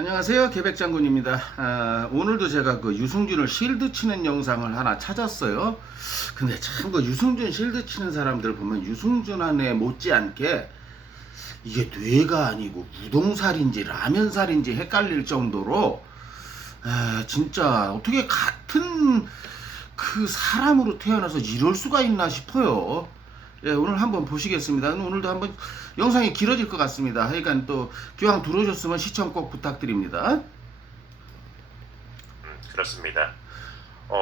안녕하세요, 계백장군입니다. 오늘도 제가 그 유승준을 실드 치는 영상을 하나 찾았어요. 근데 참 그 유승준 실드 치는 사람들 보면 유승준한테 못지않게 이게 뇌가 아니고 우동살인지 라면살인지 헷갈릴 정도로 진짜 어떻게 같은 그 사람으로 태어나서 이럴 수가 있나 싶어요. 예, 오늘 한번 보시겠습니다. 오늘도 한번 영상이 길어질 것 같습니다. 하여간 또 기왕 들어오셨으면 시청 꼭 부탁드립니다. 그렇습니다.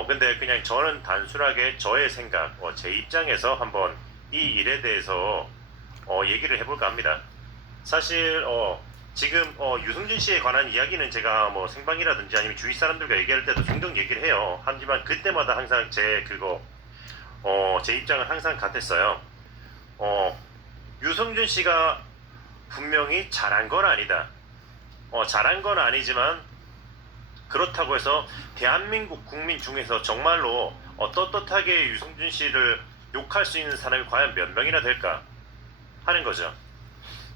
근데 그냥 저는 단순하게 저의 생각, 제 입장에서 한번 이 일에 대해서 얘기를 해볼까 합니다. 사실 지금 유승준 씨에 관한 이야기는 제가 뭐 생방이라든지 아니면 주위 사람들과 얘기할 때도 종종 얘기를 해요. 하지만 그때마다 항상 제 입장은 항상 같았어요. 유승준 씨가 분명히 잘한 건 아니다. 잘한 건 아니지만 그렇다고 해서 대한민국 국민 중에서 정말로 떳떳하게 유승준 씨를 욕할 수 있는 사람이 과연 몇 명이나 될까 하는 거죠.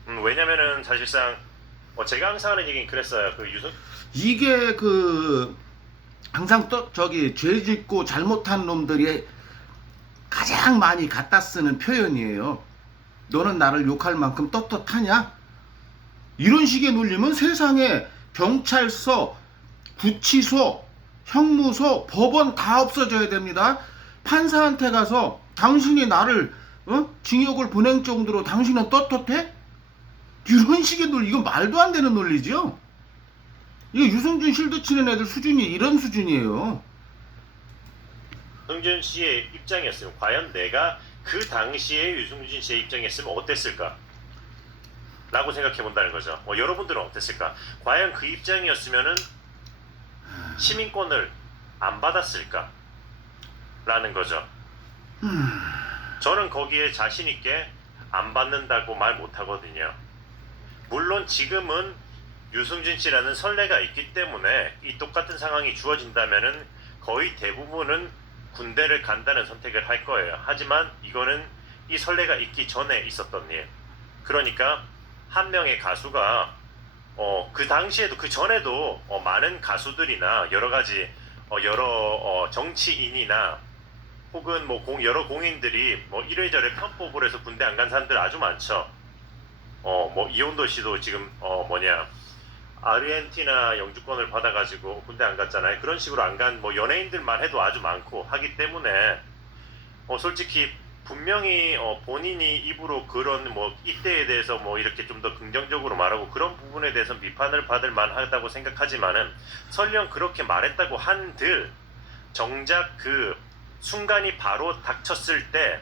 왜냐면은 사실상 제가 항상 하는 얘기는 그랬어요. 이게 그 항상 또 저기 죄 짓고 잘못한 놈들이 가장 많이 갖다 쓰는 표현이에요. 너는 나를 욕할 만큼 떳떳하냐? 이런 식의 논리면 세상에 경찰서, 구치소, 형무소, 법원 다 없어져야 됩니다. 판사한테 가서 당신이 나를 징역을 보낼 정도로 당신은 떳떳해? 이런 식의 논리, 이건 말도 안 되는 논리죠. 이게 유승준 실드 치는 애들 수준이 이런 수준이에요. 유승준 씨의 입장이었으면 과연 내가 그 당시에 유승준 씨의 입장이었으면 어땠을까? 라고 생각해 본다는 거죠. 여러분들은 어땠을까? 과연 그 입장이었으면은 시민권을 안 받았을까? 라는 거죠. 저는 거기에 자신 있게 안 받는다고 말 못 하거든요. 물론 지금은 유승준 씨라는 선례가 있기 때문에 이 똑같은 상황이 주어진다면은 거의 대부분은 군대를 간다는 선택을 할 거예요. 하지만 이거는 이 선례가 있기 전에 있었던 일. 그러니까 한 명의 가수가 그 당시에도 그 전에도 많은 가수들이나 여러 가지 여러 정치인이나 혹은 뭐 여러 공인들이 뭐 이래저래 편법을 해서 군대 안 간 사람들 아주 많죠. 뭐 이혼도 씨도 지금 아르헨티나 영주권을 받아가지고 군대 안 갔잖아요. 그런 식으로 안 간 뭐 연예인들만 해도 아주 많고 하기 때문에 솔직히 분명히 본인이 입으로 그런 뭐 이때에 대해서 뭐 이렇게 좀 더 긍정적으로 말하고 그런 부분에 대해서 비판을 받을 만하다고 생각하지만은 설령 그렇게 말했다고 한들 정작 그 순간이 바로 닥쳤을 때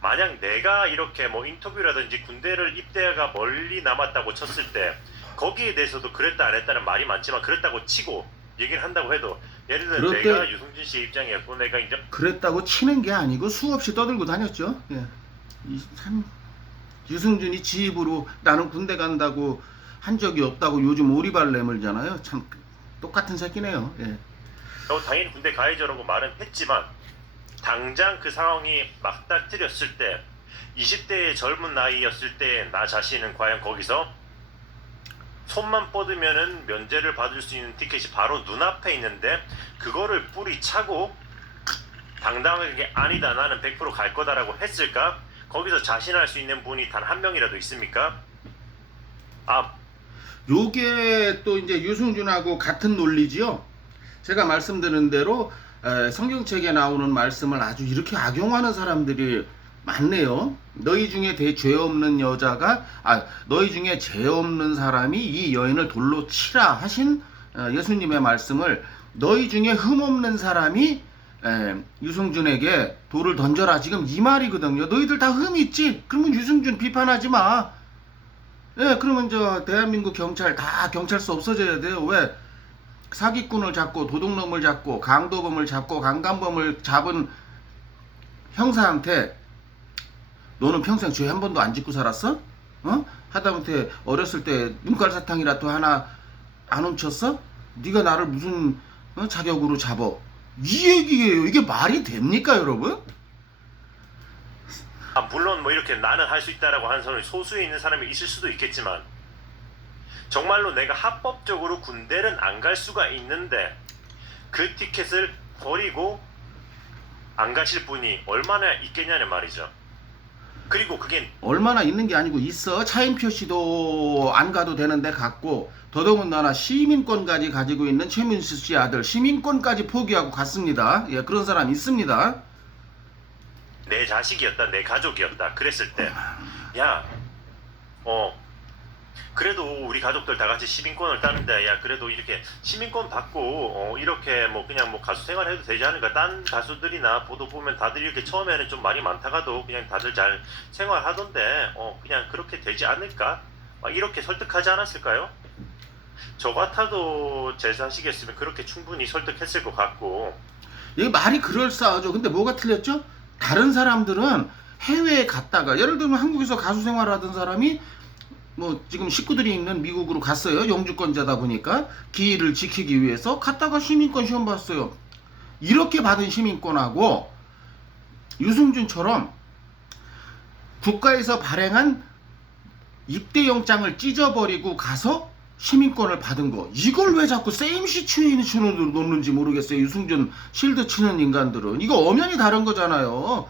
만약 내가 이렇게 뭐 인터뷰라든지 군대를 입대가 멀리 남았다고 쳤을 때 거기에 대해서도 그랬다 안 했다는 말이 많지만 그랬다고 치고 얘기를 한다고 해도 예를 들어 내가 유승준 씨의 입장이었고 내가 이제 그랬다고 치는 게 아니고 수없이 떠들고 다녔죠. 예. 참 유승준이 지 입으로 나는 군대 간다고 한 적이 없다고 요즘 오리발 내물잖아요. 참 똑같은 새끼네요. 예. 당연히 군대 가야죠라고 말은 했지만 당장 그 상황이 맞닥뜨렸을 때 20대의 젊은 나이였을 때 나 자신은 과연 거기서 손만 뻗으면은 면제를 받을 수 있는 티켓이 바로 눈앞에 있는데 그거를 뿌리 차고 당당하게 아니다 나는 100% 갈 거다라고 했을까? 거기서 자신할 수 있는 분이 단 한 명이라도 있습니까? 요게 또 이제 유승준하고 같은 논리지요. 제가 말씀드린 대로 성경책에 나오는 말씀을 아주 이렇게 악용하는 사람들이 많네요. 너희 중에 죄 없는 여자가 너희 중에 죄 없는 사람이 이 여인을 돌로 치라 하신 예수님의 말씀을 너희 중에 흠 없는 사람이 유승준에게 돌을 던져라 지금 이 말이거든요. 너희들 다 흠 있지? 그러면 유승준 비판하지 마. 예, 그러면 저 대한민국 경찰 다 경찰서 없어져야 돼요. 왜? 사기꾼을 잡고 도둑놈을 잡고 강도범을 잡고 강간범을 잡은 형사한테 너는 평생 죄 한 번도 안 짓고 살았어? 하다못해 어렸을 때 눈깔 사탕이라도 하나 안 훔쳤어? 네가 나를 무슨 자격으로 잡어? 이 얘기예요. 이게 말이 됩니까, 여러분? 물론 뭐 이렇게 나는 할 수 있다라고 하는 사람이 소수에 있는 사람이 있을 수도 있겠지만 정말로 내가 합법적으로 군대는 안 갈 수가 있는데 그 티켓을 버리고 안 가실 분이 얼마나 있겠냐는 말이죠. 그리고 그게 얼마나 있는 게 아니고 있어. 차인표 씨도 안 가도 되는데 갔고, 더더군다나 시민권까지 가지고 있는 최민수 씨 아들 시민권까지 포기하고 갔습니다. 예, 그런 사람 있습니다. 내 자식이었다, 내 가족이었다 그랬을 때, 야, 그래도 우리 가족들 다 같이 시민권을 따는데, 야, 그래도 이렇게 시민권 받고 이렇게 뭐 그냥 뭐 가수 생활해도 되지 않을까? 딴 가수들이나 보도 보면 다들 이렇게 처음에는 좀 많이 많다가도 그냥 다들 잘 생활하던데 그냥 그렇게 되지 않을까? 막 이렇게 설득하지 않았을까요? 저 같아도 제 자식이었으면 그렇게 충분히 설득했을 것 같고. 이게 말이 그럴싸하죠. 근데 뭐가 틀렸죠? 다른 사람들은 해외에 갔다가, 예를 들면 한국에서 가수 생활하던 사람이 뭐 지금 식구들이 있는 미국으로 갔어요. 영주권자다 보니까 기일을 지키기 위해서 갔다가 시민권 시험 봤어요. 이렇게 받은 시민권하고 유승준처럼 국가에서 발행한 입대영장을 찢어버리고 가서 시민권을 받은 거, 이걸 왜 자꾸 세임 시츄에이션으로 놓는지 모르겠어요. 유승준 실드 치는 인간들은. 이거 엄연히 다른 거잖아요.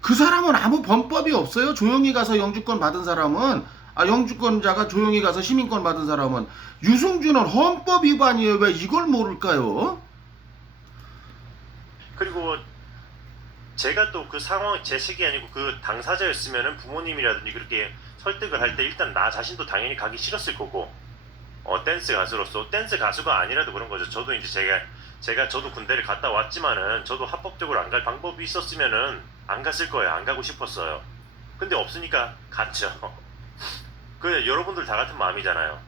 그 사람은 아무 범법이 없어요. 조용히 가서 영주권 받은 사람은, 영주권자가 조용히 가서 시민권 받은 사람은. 유승준은 헌법 위반이에요. 왜 이걸 모를까요? 그리고 제가 또 그 상황, 제 식이 아니고 그 당사자였으면은 부모님이라든지 그렇게 설득을 할 때 일단 나 자신도 당연히 가기 싫었을 거고, 댄스 가수로서, 댄스 가수가 아니라도 그런 거죠. 저도 이제 저도 군대를 갔다 왔지만은 저도 합법적으로 안 갈 방법이 있었으면은 안 갔을 거예요. 안 가고 싶었어요. 근데 없으니까 갔죠. 그 여러분들 다 같은 마음이잖아요.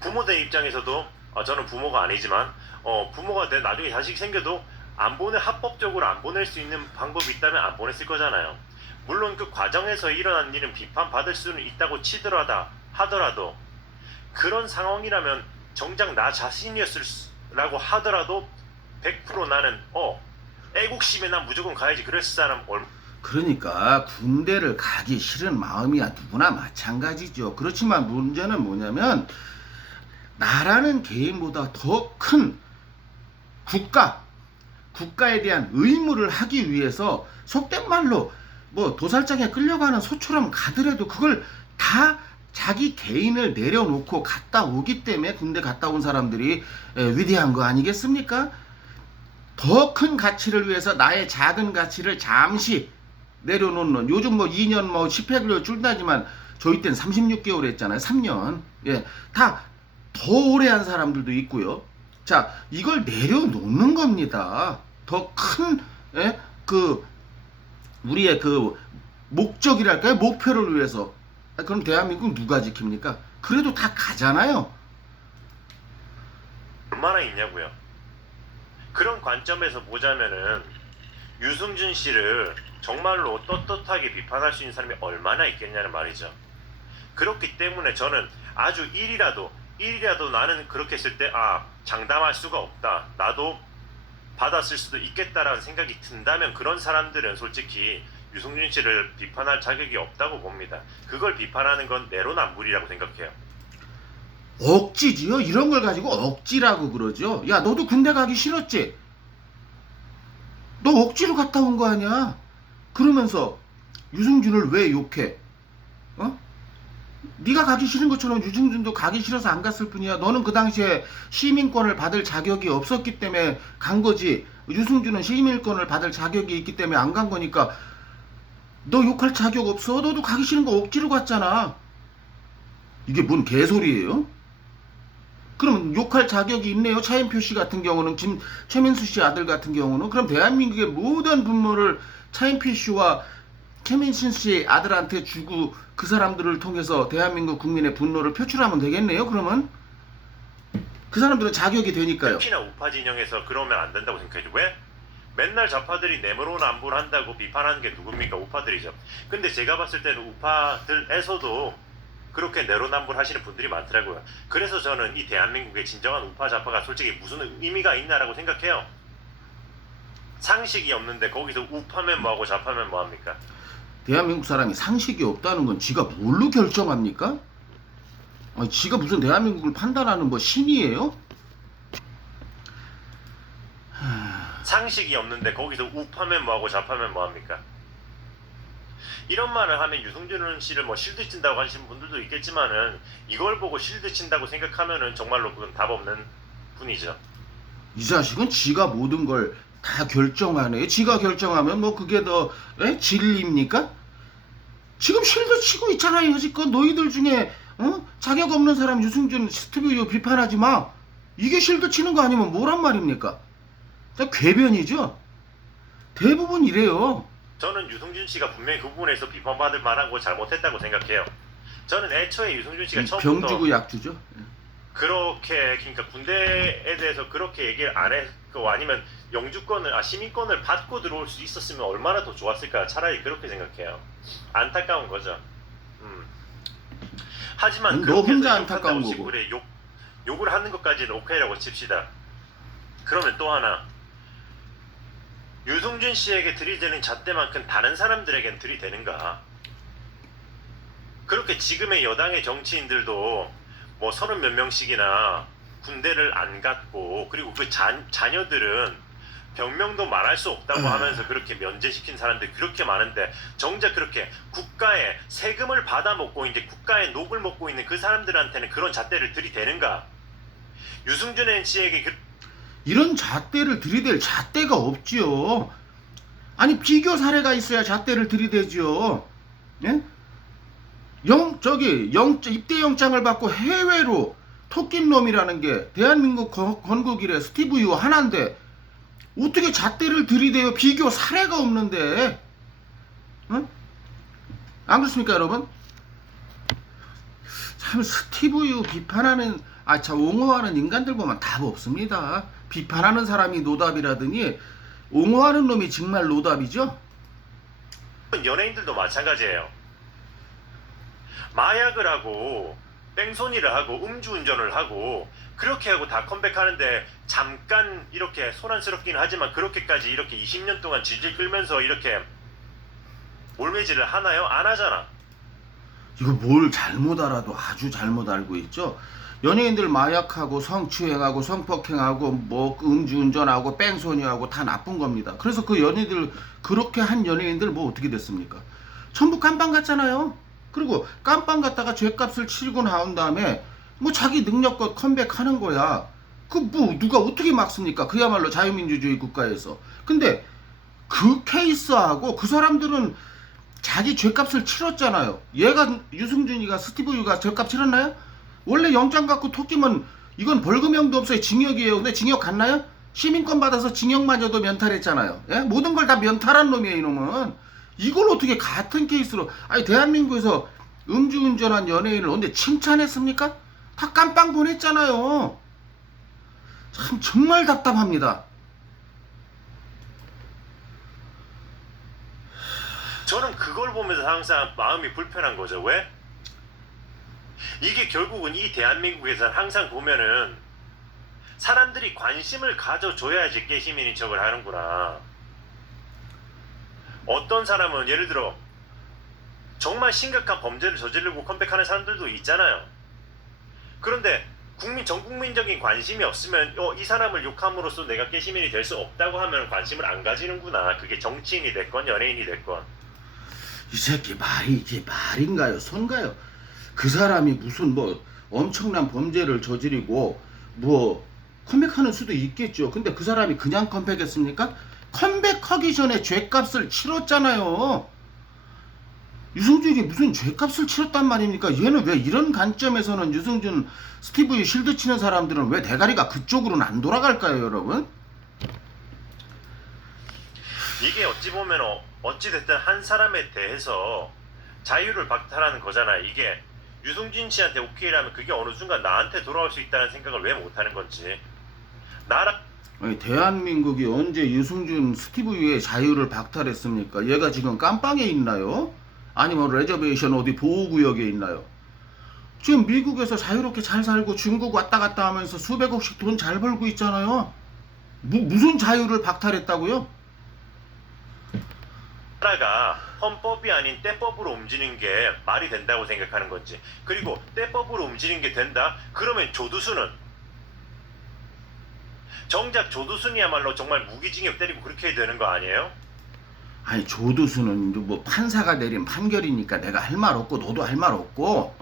부모들 입장에서도 저는 부모가 아니지만 부모가 내 나중에 자식이 생겨도 합법적으로 안 보낼 수 있는 방법이 있다면 안 보냈을 거잖아요. 물론 그 과정에서 일어난 일은 비판받을 수는 있다고 하더라도 그런 상황이라면 정작 나 자신이었으라고 하더라도 100% 나는 애국심에 난 무조건 가야지 그랬을 사람 그러니까 군대를 가기 싫은 마음이야 누구나 마찬가지죠. 그렇지만 문제는 뭐냐면, 나라는 개인보다 더 큰 국가에 대한 의무를 하기 위해서 속된 말로 뭐 도살장에 끌려가는 소처럼 가더라도 그걸 다 자기 개인을 내려놓고 갔다 오기 때문에 군대 갔다 온 사람들이 위대한 거 아니겠습니까? 더 큰 가치를 위해서 나의 작은 가치를 잠시 내려놓는, 요즘 뭐 2년 뭐 10회를 줄다지만 저희 땐 36개월 했잖아요. 3년. 예. 다 더 오래 한 사람들도 있고요. 자, 이걸 내려놓는 겁니다. 더 큰, 우리의 그 목적이랄까요? 목표를 위해서. 그럼 대한민국 누가 지킵니까? 그래도 다 가잖아요. 얼마나 있냐고요. 그런 관점에서 보자면은 유승준 씨를 정말로 떳떳하게 비판할 수 있는 사람이 얼마나 있겠냐는 말이죠. 그렇기 때문에 저는 아주 일이라도 나는 그렇게 했을 때 장담할 수가 없다, 나도 받았을 수도 있겠다라는 생각이 든다면 그런 사람들은 솔직히 유승준 씨를 비판할 자격이 없다고 봅니다. 그걸 비판하는 건 내로남불이라고 생각해요. 억지지요? 이런 걸 가지고 억지라고 그러죠. 야, 너도 군대 가기 싫었지? 너 억지로 갔다 온 거 아니야? 그러면서 유승준을 왜 욕해? 네가 가기 싫은 것처럼 유승준도 가기 싫어서 안 갔을 뿐이야. 너는 그 당시에 시민권을 받을 자격이 없었기 때문에 간 거지. 유승준은 시민권을 받을 자격이 있기 때문에 안 간 거니까 너 욕할 자격 없어. 너도 가기 싫은 거 억지로 갔잖아. 이게 뭔 개소리예요? 그럼 욕할 자격이 있네요. 차인표 씨 같은 경우는, 최민수 씨 아들 같은 경우는. 그럼 대한민국의 모든 분노를 차인표 씨와 최민수 씨 아들한테 주고 그 사람들을 통해서 대한민국 국민의 분노를 표출하면 되겠네요. 그러면 그 사람들은 자격이 되니까요. 특히나 우파 진영에서 그러면 안 된다고 생각해요. 왜? 맨날 좌파들이 내로남불 한다고 비판하는 게 누굽니까? 우파들이죠. 근데 제가 봤을 때는 우파들에서도 그렇게 내로남불 하시는 분들이 많더라고요. 그래서 저는 이 대한민국의 진정한 우파 좌파가 솔직히 무슨 의미가 있나라고 생각해요. 상식이 없는데 거기서 우파면 뭐하고 좌파면 뭐합니까? 대한민국 사람이 상식이 없다는 건 지가 뭘로 결정합니까? 아니, 지가 무슨 대한민국을 판단하는 뭐 신이에요? 상식이 없는데 거기서 우파면 뭐하고 좌파면 뭐합니까? 이런 말을 하면 유승준 씨를 뭐 실드 친다고 하시는 분들도 있겠지만은 이걸 보고 실드 친다고 생각하면은 정말로 그건 답 없는 분이죠. 이 자식은 지가 모든 걸 다 결정하네. 지가 결정하면 뭐 그게 더 진리입니까? 지금 실드 치고 있잖아요. 여지껏 너희들 중에 자격 없는 사람 유승준 스티브 비판하지 마. 이게 실드 치는 거 아니면 뭐란 말입니까? 다 궤변이죠. 대부분 이래요. 저는 유승준 씨가 분명히 그 부분에서 비판받을 만한 거 잘못했다고 생각해요. 저는 애초에 유승준 씨가 처음부터 병 주고 약 주죠. 그렇게 그러니까 군대에 대해서 그렇게 얘기를 안 했고 아니면 영주권을 시민권을 받고 들어올 수 있었으면 얼마나 더 좋았을까. 차라리 그렇게 생각해요. 안타까운 거죠. 하지만 너 혼자 해서 안타까운 욕한다고 거고. 그래, 욕을 하는 것까지는 오케이라고 칩시다. 그러면 또 하나, 유승준 씨에게 들이대는 잣대만큼 다른 사람들에겐 들이대는가? 그렇게 지금의 여당의 정치인들도 뭐 30몇 명씩이나 군대를 안 갔고 그리고 그 자녀들은 병명도 말할 수 없다고 하면서 그렇게 면제시킨 사람들이 그렇게 많은데 정작 그렇게 국가의 세금을 받아먹고 이제 국가의 녹을 먹고 있는 그 사람들한테는 그런 잣대를 들이대는가? 유승준 씨에게 이런 잣대를 들이댈 잣대가 없지요. 아니 비교 사례가 있어야 잣대를 들이대지요. 예? 입대 영장을 받고 해외로 토낀 놈이라는 게 대한민국 건국 이래 스티브 유 하나인데 어떻게 잣대를 들이대요? 비교 사례가 없는데. 응? 안 그렇습니까 여러분? 참 스티브 유 비판하는 참 옹호하는 인간들 보면 답 없습니다. 비판하는 사람이 노답이라더니 옹호하는 놈이 정말 노답이죠. 연예인들도 마찬가지예요. 마약을 하고 뺑소니를 하고 음주운전을 하고 그렇게 하고 다 컴백하는데 잠깐 이렇게 소란스럽긴 하지만 그렇게까지 이렇게 20년 동안 질질 끌면서 이렇게 몰매질을 하나요? 안 하잖아. 이거 뭘 잘못 알아도 아주 잘못 알고 있죠. 연예인들 마약하고 성추행하고 성폭행하고 뭐 음주운전하고 뺑소니하고 다 나쁜 겁니다. 그래서 그 연예인들 그렇게 한 연예인들 뭐 어떻게 됐습니까? 전부 깜빵 갔잖아요. 그리고 깜빵 갔다가 죗값을 치르고 나온 다음에 뭐 자기 능력껏 컴백하는 거야. 그 뭐 누가 어떻게 막습니까? 그야말로 자유민주주의 국가에서. 근데 그 케이스하고 그 사람들은 자기 죗값을 치렀잖아요. 얘가 유승준이가 스티브 유가 죗값 치렀나요? 원래 영장 갖고 토끼면 이건 벌금형도 없어요. 징역이에요. 근데 징역 갔나요? 시민권 받아서 징역마저도 면탈했잖아요. 예? 모든 걸 다 면탈한 놈이에요 이놈은. 이걸 어떻게 같은 케이스로 아니 대한민국에서 음주운전한 연예인을 언제 칭찬했습니까? 다 깜빵 보냈잖아요. 참 정말 답답합니다. 저는 그걸 보면서 항상 마음이 불편한 거죠. 왜? 이게 결국은 이 대한민국에서는 항상 보면은 사람들이 관심을 가져줘야지 깨시민인 척을 하는구나. 어떤 사람은 예를 들어 정말 심각한 범죄를 저지르고 컴백하는 사람들도 있잖아요. 그런데 전 국민적인 관심이 없으면 이 사람을 욕함으로써 내가 깨시민이 될 수 없다고 하면 관심을 안 가지는구나. 그게 정치인이 됐건 연예인이 됐건. 이 새끼 말이 이게 말인가요? 손가요? 그 사람이 무슨 뭐 엄청난 범죄를 저지르고 뭐 컴백하는 수도 있겠죠. 근데 그 사람이 그냥 컴백했습니까? 컴백하기 전에 죗값을 치렀잖아요. 유승준이 무슨 죗값을 치렀단 말입니까? 얘는 왜 이런 관점에서는 유승준 스티브의 실드 치는 사람들은 왜 대가리가 그쪽으로는 안 돌아갈까요 여러분? 이게 어찌 보면 어찌됐든 한 사람에 대해서 자유를 박탈하는 거잖아. 이게 유승준 씨한테 오케이라면 그게 어느 순간 나한테 돌아올 수 있다는 생각을 왜 못하는 건지. 아니, 대한민국이 언제 유승준 스티브 유의 자유를 박탈했습니까? 얘가 지금 깜빵에 있나요? 아니면 레저베이션 어디 보호구역에 있나요? 지금 미국에서 자유롭게 잘 살고 중국 왔다 갔다 하면서 수백억씩 돈 잘 벌고 있잖아요. 무슨 자유를 박탈했다고요? 나라가 헌법이 아닌 때법으로 움직이는 게 말이 된다고 생각하는 건지, 그리고 때법으로 움직이는 게 된다? 그러면 조두순은, 정작 조두순이야말로 정말 무기징역 때리고 그렇게 해야 되는 거 아니에요? 아니 조두수는 뭐 판사가 내린 판결이니까 내가 할 말 없고 너도 할 말 없고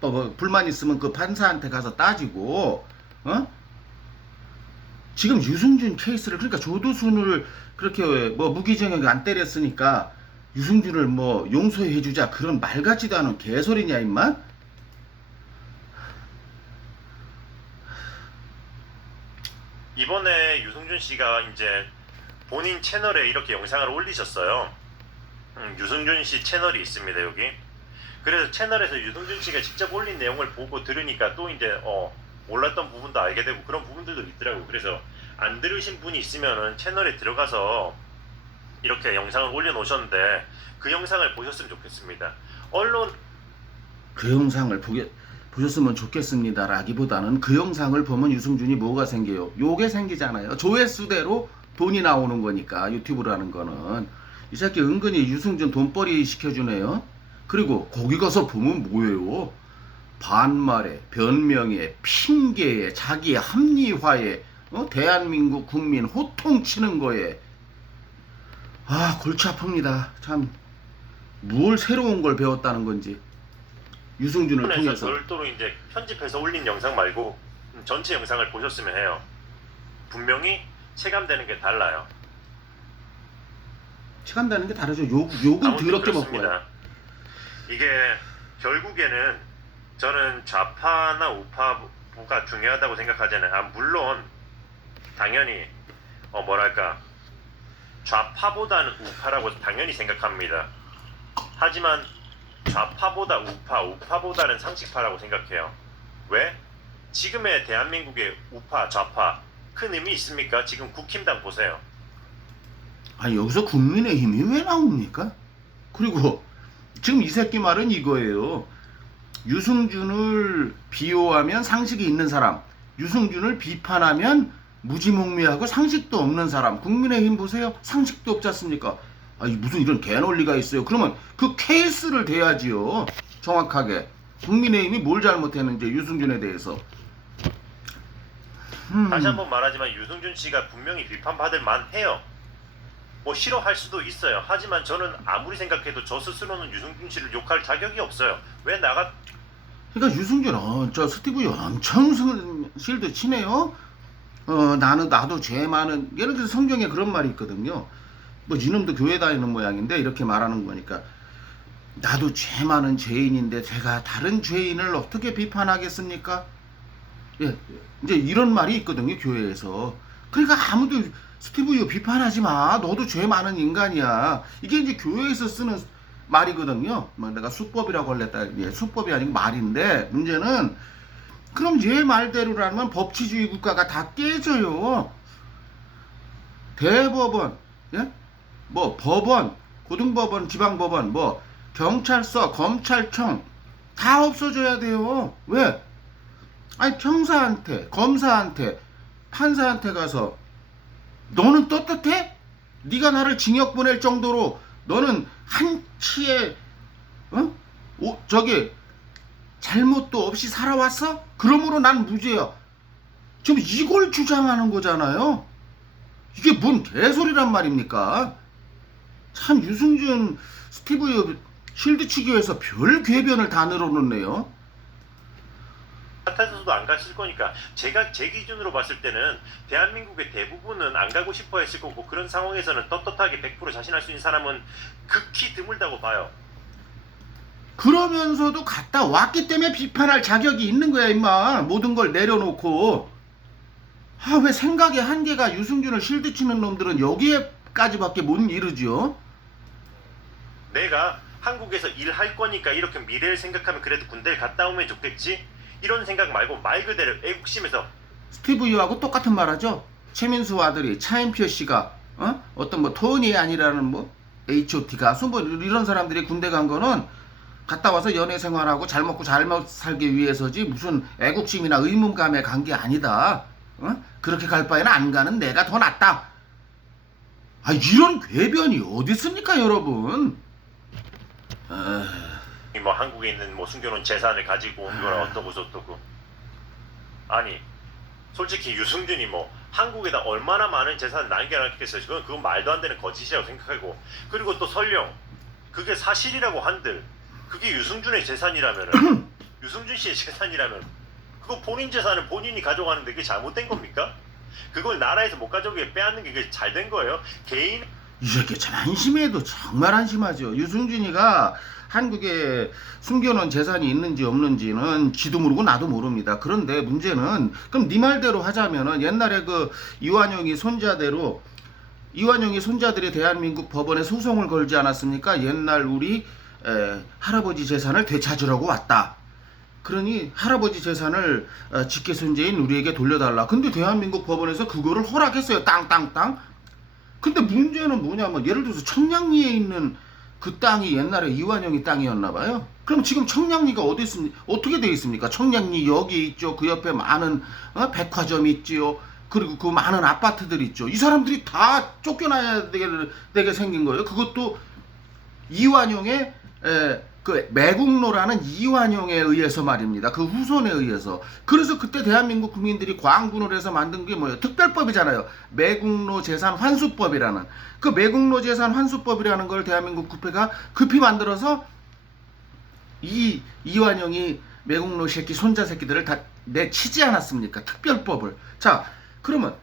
뭐 불만 있으면 그 판사한테 가서 따지고 지금 유승준 케이스를 그러니까 조두순을 그렇게 뭐 무기징역 안 때렸으니까 유승준을 뭐 용서해 주자 그런 말 같지도 않은 개소리냐 임마? 이번에 유승준 씨가 이제 본인 채널에 이렇게 영상을 올리셨어요. 유승준 씨 채널이 있습니다, 여기. 그래서 채널에서 유승준 씨가 직접 올린 내용을 보고 들으니까 또 이제 몰랐던 부분도 알게 되고 그런 부분들도 있더라고요. 그래서 안 들으신 분이 있으면은 채널에 들어가서 이렇게 영상을 올려놓으셨는데 그 영상을 보셨으면 좋겠습니다. 언론 그 영상을 보셨으면 좋겠습니다라기보다는 그 영상을 보면 유승준이 뭐가 생겨요? 요게 생기잖아요. 조회수대로 돈이 나오는 거니까 유튜브라는 거는 이 새끼 은근히 유승준 돈벌이 시켜주네요. 그리고 거기 가서 보면 뭐예요? 반말에 변명에 핑계에 자기 합리화에 대한민국 국민 호통치는 거에 골치 아픕니다. 참 뭘 새로운 걸 배웠다는 건지 유승준을 통해서 별도로 이제 편집해서 올린 영상 말고 전체 영상을 보셨으면 해요. 분명히 체감되는 게 달라요. 체감되는 게 다르죠. 욕은 더럽게 먹고 와요. 이게 결국에는 저는 좌파나 우파가 중요하다고 생각하잖아요. 물론 당연히 뭐랄까 좌파보다는 우파라고 당연히 생각합니다. 하지만 좌파보다 우파보다는 상식파라고 생각해요. 왜? 지금의 대한민국의 우파, 좌파 큰 의미 있습니까? 지금 국힘당 보세요. 아니 여기서 국민의힘이 왜 나옵니까? 그리고 지금 이 새끼 말은 이거예요. 유승준을 비호하면 상식이 있는 사람, 유승준을 비판하면 무지몽매하고 상식도 없는 사람. 국민의힘 보세요. 상식도 없지 않습니까? 아니 무슨 이런 개논리가 있어요. 그러면 그 케이스를 대야지요. 정확하게. 국민의힘이 뭘 잘못했는지 유승준에 대해서. 다시 한번 말하지만 유승준 씨가 분명히 비판받을 만해요. 뭐 싫어할 수도 있어요. 하지만 저는 아무리 생각해도 저 스스로는 유승준 씨를 욕할 자격이 없어요. 왜 그러니까 유승준 저 스티브 엄청 실드 치네요. 나도 죄 많은 예를 들어서 성경에 그런 말이 있거든요. 뭐 이놈도 교회 다니는 모양인데 이렇게 말하는 거니까 나도 죄 많은 죄인인데 제가 다른 죄인을 어떻게 비판하겠습니까? 예, 이제 이런 말이 있거든요, 교회에서. 그러니까 아무도 스티브 유 비판하지 마. 너도 죄 많은 인간이야. 이게 이제 교회에서 쓰는 말이거든요. 막 내가 수법이라고 할랬다. 예, 수법이 아니고 말인데 문제는 그럼 얘 말대로라면 법치주의 국가가 다 깨져요. 대법원, 예? 뭐 법원, 고등법원, 지방법원, 뭐 경찰서, 검찰청 다 없어져야 돼요. 왜? 아니 형사한테, 검사한테, 판사한테 가서 너는 떳떳해? 네가 나를 징역 보낼 정도로 너는 한치의 잘못도 없이 살아왔어? 그러므로 난 무죄야. 지금 이걸 주장하는 거잖아요. 이게 뭔 개소리란 말입니까? 참 유승준 스티브 실드치기 위해서 별 궤변을 다 늘어놓네요. 같아서도 안 갔을 거니까 제 기준으로 봤을 때는 대한민국의 대부분은 안 가고 싶어 했을 거고 그런 상황에서는 떳떳하게 100% 자신할 수 있는 사람은 극히 드물다고 봐요. 그러면서도 갔다 왔기 때문에 비판할 자격이 있는 거야 임마. 모든 걸 내려놓고. 왜 생각의 한계가 유승준을 실드치는 놈들은 여기에까지밖에 못 이르죠. 내가 한국에서 일할 거니까 이렇게 미래를 생각하면 그래도 군대를 갔다 오면 좋겠지? 이런 생각 말고 말 그대로 애국심에서. 스티브 유하고 똑같은 말 하죠. 최민수 아들이 차인표 씨가 어떤 뭐 토니 아니라는 뭐 H.O.T 가수 뭐 이런 사람들이 군대 간 거는 갔다 와서 연애 생활하고 잘 먹고 잘 살기 위해서지 무슨 애국심이나 의문감에 간 게 아니다. 그렇게 갈 바에는 안 가는 내가 더 낫다. 이런 궤변이 어디 있습니까 여러분? 뭐 한국에 있는 뭐 숨겨놓은 재산을 가지고 온 거라 어떠고 저떠고. 아니 솔직히 유승준이 뭐 한국에다 얼마나 많은 재산을 남겨놨겠어요. 그건 말도 안 되는 거짓이라고 생각하고, 그리고 또 설령 그게 사실이라고 한들 그게 유승준의 재산이라면은 유승준 씨의 재산이라면 그거 본인 재산을 본인이 가져가는데 그게 잘못된 겁니까? 그걸 나라에서 못 가져오게 빼앗는 게 그게 잘 된 거예요? 개인 이 새끼 참 한심해도 정말 한심하죠. 유승준이가 한국에 숨겨놓은 재산이 있는지 없는지는 지도 모르고 나도 모릅니다. 그런데 문제는 그럼 네 말대로 하자면은 옛날에 그 이완용이 손자들이 대한민국 법원에 소송을 걸지 않았습니까? 옛날 우리 할아버지 재산을 되찾으려고 왔다. 그러니 할아버지 재산을 직계 손재인 우리에게 돌려달라. 근데 대한민국 법원에서 그거를 허락했어요. 땅땅땅. 근데 문제는 뭐냐면 예를 들어서 청량리에 있는 그 땅이 옛날에 이완영이 땅이었나 봐요. 그럼 지금 청량리가 어디 있습니까? 어떻게 되어 있습니까? 청량리 여기 있죠. 그 옆에 많은 백화점이 있지요. 그리고 그 많은 아파트들 있죠. 이 사람들이 다 쫓겨나야 되게 생긴 거예요. 그것도 이완용의 그 매국노라는 이완용에 의해서 말입니다. 그 후손에 의해서. 그래서 그때 대한민국 국민들이 광분을 해서 만든 게 뭐예요? 특별법이잖아요. 매국노 재산 환수법이라는. 그 매국노 재산 환수법이라는 걸 대한민국 국회가 급히 만들어서 이완용이 매국노 새끼 손자 새끼들을 다 내치지 않았습니까? 특별법을. 자, 그러면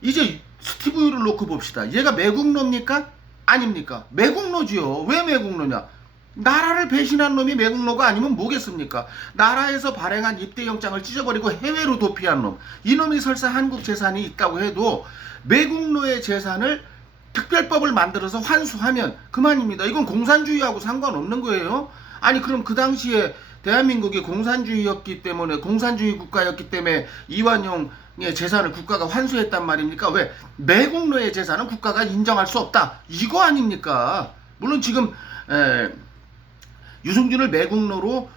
이제 스티브 유를 놓고 봅시다. 얘가 매국노입니까? 아닙니까? 매국노지요. 왜 매국노냐? 나라를 배신한 놈이 매국노가 아니면 뭐겠습니까? 나라에서 발행한 입대영장을 찢어버리고 해외로 도피한 놈. 이놈이 설사 한국 재산이 있다고 해도 매국노의 재산을 특별법을 만들어서 환수하면 그만입니다. 이건 공산주의하고 상관없는 거예요. 아니 그럼 그 당시에 대한민국이 공산주의였기 때문에 공산주의 국가였기 때문에 이완용의 재산을 국가가 환수했단 말입니까? 왜? 매국노의 재산은 국가가 인정할 수 없다. 이거 아닙니까? 물론 지금 유승준을 매국노로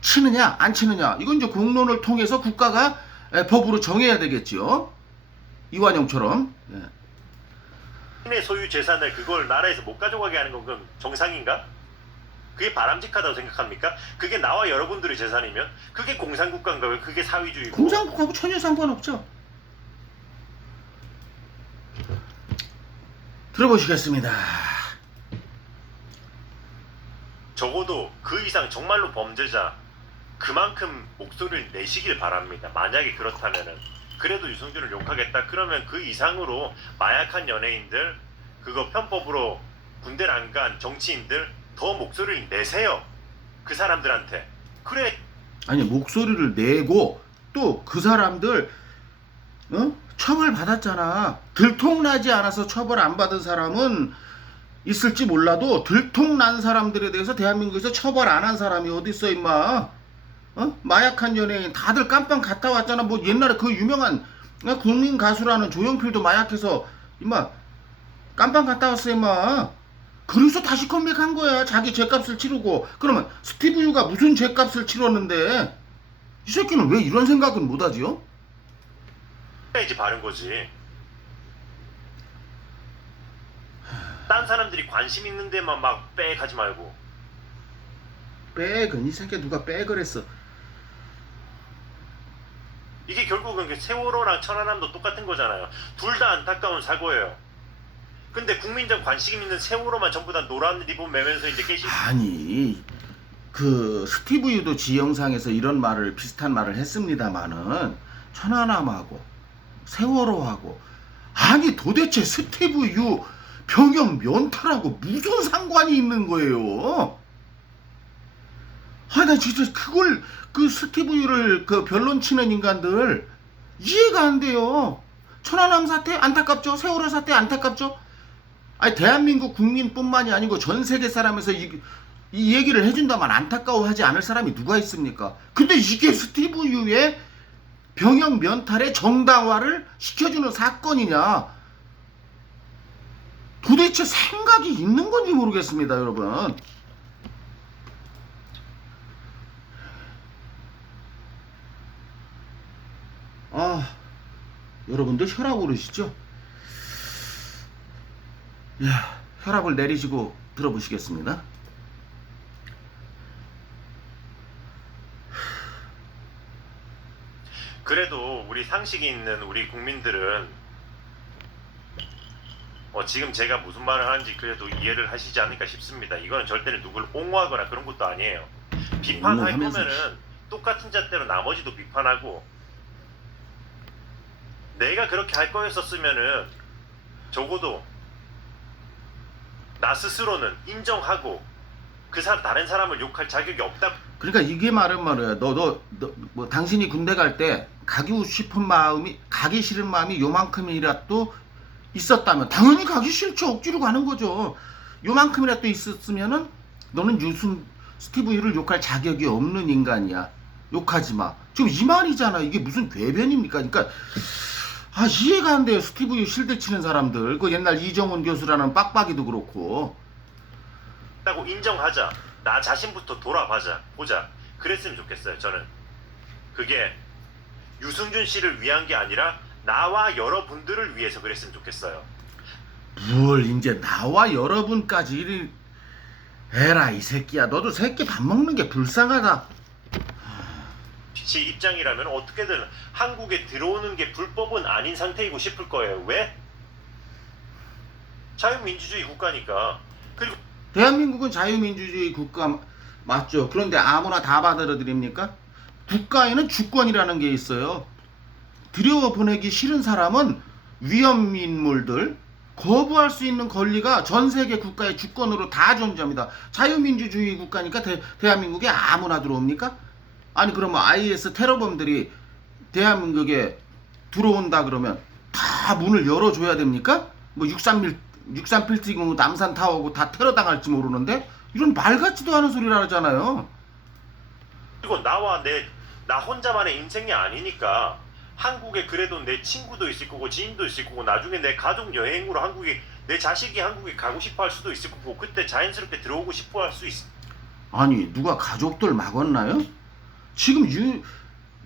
치느냐 안 치느냐 이건 이제 공론을 통해서 국가가 법으로 정해야 되겠지요. 이완용처럼. 의 소유 재산을 그걸 나라에서 못 가져가게 하는 건 그럼 정상인가? 그게 바람직하다고 생각합니까? 그게 나와 여러분들의 재산이면 그게 공산국가인가요? 그게 사회주의고. 공산국가하고 전혀 상관없죠. 들어보시겠습니다. 적어도 그 이상 정말로 범죄자 그만큼 목소리를 내시길 바랍니다. 만약에 그렇다면은 그래도 유승준을 욕하겠다 그러면 그 이상으로 마약한 연예인들 그거 편법으로 군대를 안 간 정치인들 더 목소리를 내세요. 그 사람들한테. 그래. 아니 목소리를 내고 또 그 사람들 처벌 받았잖아. 들통나지 않아서 처벌 안 받은 사람은 있을지 몰라도 들통난 사람들에 대해서 대한민국에서 처벌 안 한 사람이 어디 있어 임마. 마약한 연예인 다들 깜빵 갔다 왔잖아. 뭐 옛날에 그 유명한 국민 가수라는 조용필도 마약해서 임마 깜빵 갔다 왔어 임마. 그래서 다시 컴백한 거야. 자기 죗값을 치르고. 그러면 스티브 유가 무슨 죗값을 치렀는데 이 새끼는 왜 이런 생각은 못하지요? 해야지 바른 거지. 딴 사람들이 관심 있는 데만 막 빼가지 말고. 백은 이 새끼 누가 백을 했어. 이게 결국은 세월호랑 천안함도 똑같은 거잖아요. 둘 다 안타까운 사고예요. 근데 국민적 관심 있는 세월호만 전부 다 노란 리본 매면서 이제 깨시. 아니 그 스티브 유도 지 영상에서 이런 말을 비슷한 말을 했습니다마는 천안함하고 세월호하고 아니 도대체 스티브 유 병역 면탈하고 무슨 상관이 있는 거예요? 아, 나 진짜 그걸 그 스티브 유를 그 변론 치는 인간들 이해가 안 돼요. 천안함 사태 안타깝죠. 세월호 사태 안타깝죠. 아니 대한민국 국민뿐만이 아니고 전 세계 사람에서 이 얘기를 해준다면 안타까워하지 않을 사람이 누가 있습니까? 근데 이게 스티브 유의 병역 면탈의 정당화를 시켜주는 사건이냐? 도대체 생각이 있는 건지 모르겠습니다, 여러분. 아, 여러분들 혈압 오르시죠? 야, 혈압을 내리시고 들어보시겠습니다. 그래도 우리 상식이 있는 우리 국민들은 지금 제가 무슨 말을 하는지 그래도 이해를 하시지 않을까 싶습니다. 이거는 절대로 누굴 옹호하거나 그런 것도 아니에요. 비판할 옹호하면서 거면은 똑같은 잣대로 나머지도 비판하고, 내가 그렇게 할 거였었으면은 적어도 나 스스로는 인정하고 그 사람 다른 사람을 욕할 자격이 없다. 그러니까 이게 말은 말이야. 뭐 당신이 군대 갈 때 가기 싫은 마음이 요만큼이라도 있었다면 당연히 가기 싫죠. 억지로 가는 거죠. 요만큼이라도 있었으면은 너는 스티브 유를 욕할 자격이 없는 인간이야. 욕하지 마. 지금 이 말이잖아. 이게 무슨 궤변입니까? 그러니까 이해가 안 돼요. 스티브 유 실드 치는 사람들. 그 옛날 이정훈 교수라는 빡빡이도 그렇고. 라고 인정하자. 나 자신부터 보자. 그랬으면 좋겠어요. 저는 그게 유승준 씨를 위한 게 아니라 나와 여러분들을 위해서 그랬으면 좋겠어요. 뭘 이제 나와 여러분까지 에라 이 새끼야. 너도 새끼 밥 먹는 게 불쌍하다. 제 입장이라면 어떻게든 한국에 들어오는 게 불법은 아닌 상태이고 싶을 거예요. 왜? 자유민주주의 국가니까. 그리고 대한민국은 자유민주주의 국가 맞죠. 그런데 아무나 다 받아들입니까? 국가에는 주권이라는 게 있어요. 들여보내기 싫은 사람은 위험인물들 거부할 수 있는 권리가 전 세계 국가의 주권으로 다 존재합니다. 자유민주주의 국가니까 대한민국에 아무나 들어옵니까? 아니 그러면 IS 테러범들이 대한민국에 들어온다 그러면 다 문을 열어줘야 됩니까? 뭐 63 빌딩 남산 타워고 다 테러 당할지 모르는데 이런 말 같지도 않은 소리를 하잖아요. 그리고 나 혼자만의 인생이 아니니까 한국에 그래도 내 친구도 있을 거고 지인도 있을 거고 나중에 내 가족 여행으로 내 자식이 한국에 가고 싶어 할 수도 있을 거고 그때 자연스럽게 들어오고 싶어 할 수 있어. 아니 누가 가족들 막았나요? 지금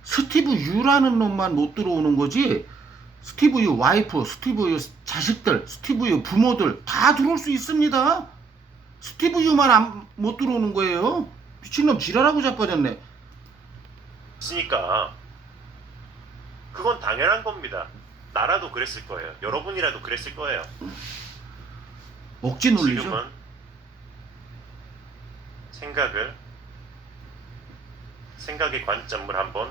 스티브 유라는 놈만 못 들어오는 거지. 스티브 유 와이프, 스티브 유 자식들, 스티브 유 부모들 다 들어올 수 있습니다. 스티브 유만 못 들어오는 거예요. 미친놈 지랄하고 자빠졌네. 있으니까 그건 당연한 겁니다. 나라도 그랬을 거예요. 여러분이라도 그랬을 거예요. 억지 논리죠. 지금은 생각의 관점을 한번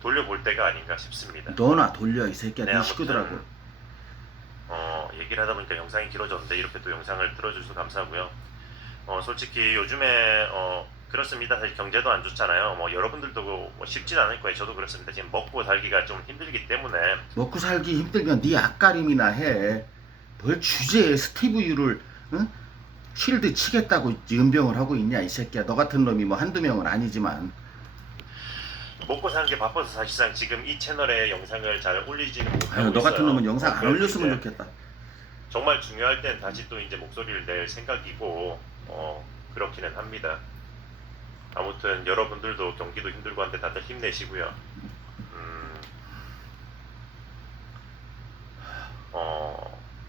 돌려볼 때가 아닌가 싶습니다. 너나 돌려 이 새끼야. 네 아무튼, 식구들하고. 얘기를 하다 보니까 영상이 길어졌는데 이렇게 또 영상을 들어주셔서 감사하고요. 솔직히 요즘에 그렇습니다. 사실 경제도 안 좋잖아요. 여러분들도 뭐 쉽진 않을 거예요. 저도 그렇습니다. 지금 먹고 살기가 좀 힘들기 때문에. 먹고 살기 힘들면 네 앞가림이나 해. 뭘 주제에 스티브 유를 쉴드 치겠다고 연병을 하고 있냐 이 새끼야. 너 같은 놈이 뭐 한두 명은 아니지만. 먹고 사는 게 바빠서 사실상 지금 이 채널에 영상을 잘 올리지는 못하고 아유, 너 있어요. 같은 놈은 영상 안 그런데 올렸으면 이제 좋겠다. 정말 중요할 땐 다시 또 이제 목소리를 낼 생각이고 그렇기는 합니다. 아무튼 여러분들도 경기도 힘들고 한데 다들 힘내시고요.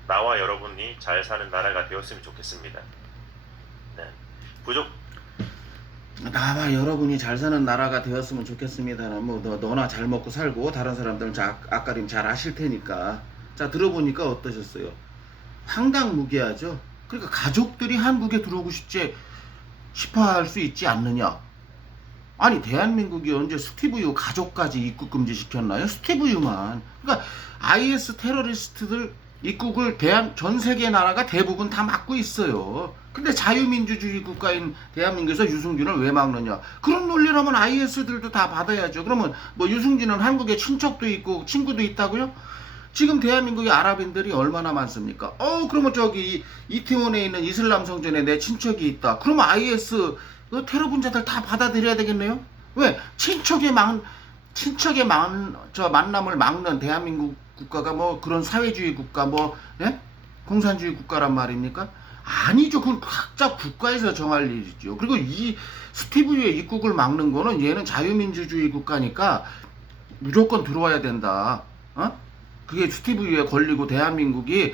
나와 여러분이 잘 사는 나라가 되었으면 좋겠습니다. 네. 나와 여러분이 잘 사는 나라가 되었으면 좋겠습니다. 뭐 너나 잘 먹고 살고 다른 사람들은 앞가림 잘 아실 테니까. 자 들어보니까 어떠셨어요? 황당무계하죠. 그러니까 가족들이 한국에 들어오고 싶어할 수 있지 않느냐. 아니 대한민국이 언제 스티브 유 가족까지 입국 금지 시켰나요? 스티브 유만. 그러니까 IS 테러리스트들 입국을 전 세계 나라가 대부분 다 막고 있어요. 근데 자유민주주의 국가인 대한민국에서 유승준을 왜 막느냐. 그런 논리라면 IS들도 다 받아야죠. 그러면 뭐 유승준은 한국에 친척도 있고 친구도 있다고요? 지금 대한민국의 아랍인들이 얼마나 많습니까? 그러면 저기 이태원에 있는 이슬람 성전에 내 친척이 있다. 그러면 IS 테러 분자들 다 받아들여야 되겠네요? 왜? 친척의 만남을 막는 대한민국 국가가 뭐 그런 사회주의 국가 공산주의 국가란 말입니까? 아니죠. 그건 각자 국가에서 정할 일이죠. 그리고 이 스티브 유의 입국을 막는 거는 얘는 자유민주주의 국가니까 무조건 들어와야 된다. 그게 스티브 유에 걸리고 대한민국이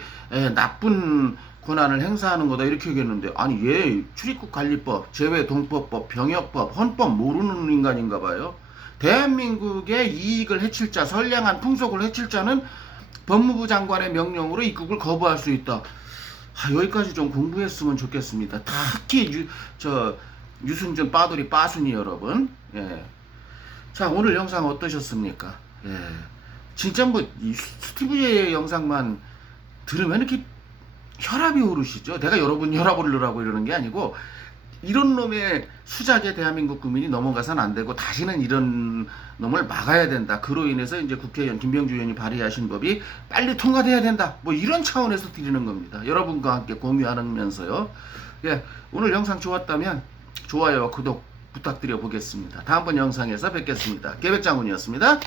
나쁜 권한을 행사하는 거다 이렇게 얘기했는데, 아니 얘 출입국 관리법, 재외동법법, 병역법, 헌법 모르는 인간인가 봐요. 대한민국의 이익을 해칠 자, 선량한 풍속을 해칠 자는 법무부 장관의 명령으로 입국을 거부할 수 있다. 여기까지 좀 공부했으면 좋겠습니다. 특히 유승준 빠돌이 빠순이 여러분. 예. 자, 오늘 영상 어떠셨습니까? 예. 진짜 이 스티브의 영상만 들으면 이렇게 혈압이 오르시죠. 내가 여러분 혈압 오르라고 이러는 게 아니고, 이런 놈의 수작에 대한민국 국민이 넘어가선 안 되고 다시는 이런 놈을 막아야 된다. 그로 인해서 이제 국회의원 김병주 의원이 발의하신 법이 빨리 통과돼야 된다. 뭐 이런 차원에서 드리는 겁니다. 여러분과 함께 공유하면서요. 예, 오늘 영상 좋았다면 좋아요와 구독 부탁드려 보겠습니다. 다음번 영상에서 뵙겠습니다. 계백장군이었습니다.